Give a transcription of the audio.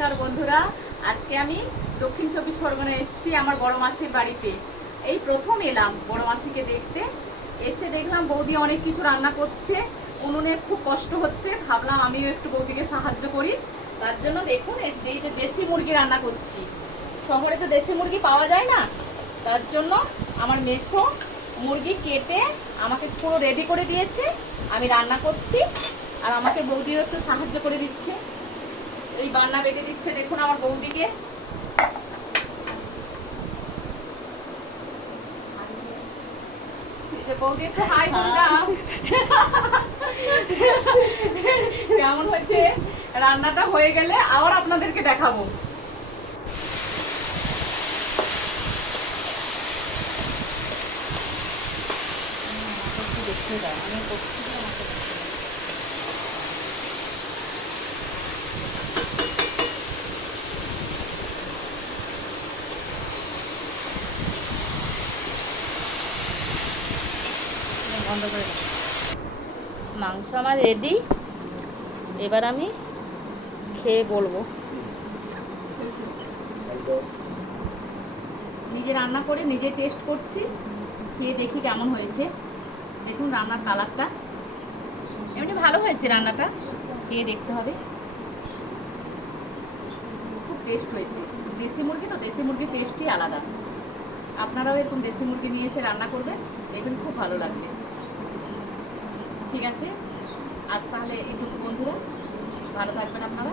নমস্কার বন্ধুরা, আজকে আমি দক্ষিণ চব্বিশ পরগনায় এসেছি আমার বড় মাসির বাড়িতে। এই প্রথম এলাম বড় মাসিকে দেখতে। এসে দেখলাম বৌদি অনেক কিছু রান্না করছে, উনুনে খুব কষ্ট হচ্ছে। ভাবলাম আমিও একটু বৌদিকে সাহায্য করি। তার জন্য দেখুন এই যে দেশি মুরগি রান্না করছি। শহরে তো দেশি মুরগি পাওয়া যায় না, তার জন্য আমার মেসো মুরগি কেটে আমাকে পুরো রেডি করে দিয়েছে। আমি রান্না করছি আর আমাকে বৌদিও একটু সাহায্য করে দিচ্ছে। এই বান্না বেটে দিচ্ছে, দেখুন আমার বৌদিকে। বৌদি একটু হাই বলে দাও। কেমন হয়েছে? রান্নাটা হয়ে গেলে আবার আপনাদেরকে দেখাবো। দেখতে দাও, আমি করছি। বন্ধ করে দাও। মাংস আমার রেডি, এবার আমি খেয়ে বলবো। নিজে রান্না করে নিজে টেস্ট করছি, খেয়ে দেখি কেমন হয়েছে। দেখুন রান্নার কালারটা এমনি ভালো হয়েছে, রান্নাটা খেয়ে দেখতে হবে। খুব টেস্ট হয়েছে। দেশি মুরগি তো, দেশি মুরগির টেস্টই আলাদা। আপনারাও এরকম দেশি মুরগি নিয়ে এসে রান্না করবেন, দেখবেন খুব ভালো লাগবে। ঠিক আছে, আজ তাহলে এইটুকু বন্ধুরা, ভালো থাকবেন আপনারা।